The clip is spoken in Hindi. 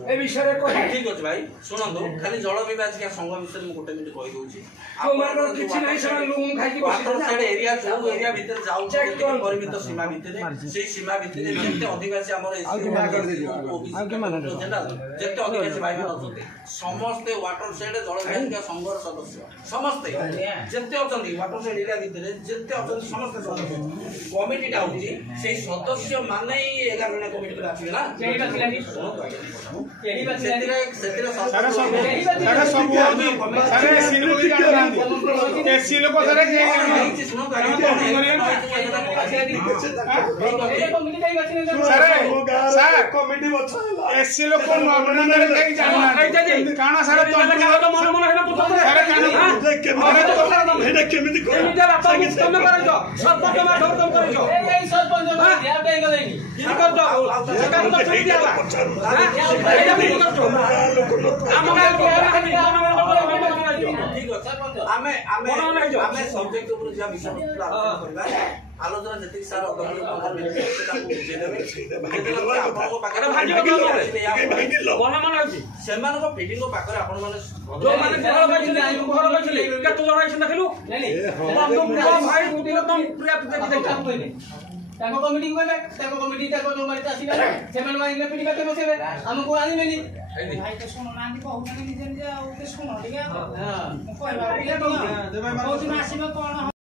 ए विषय ठीक अच्छे भाई शुणु खाली जल विभाजिका संघ विषय मुझे गोटे मिनट कहीदे एरिया भितर परिमित सीमा भितर से सीमा भितर जिते आदिवासी जिते आदिवासी भाई अच्छा समस्ते वाटर सेड जल विभाजिका संघर सदस्य समस्ते जिते अच्छा वाटर सेड एरिया भितर जिते अच्छा समस्ते सदस्य कमिटीटा हूँ से सदस्य माने 11 जन कमिटी बाछिबे ना आलोचना जी सार फिटिंग कमिटी कमिटी जो मारे आसीबे से मन माइने पिटी बाटे बसेबे हमको आनिबेनी भाई तो सुनो नांदी बहुत निजे निजे आ सुनो ठीक है हां कहबा कहूची आसीबे कोन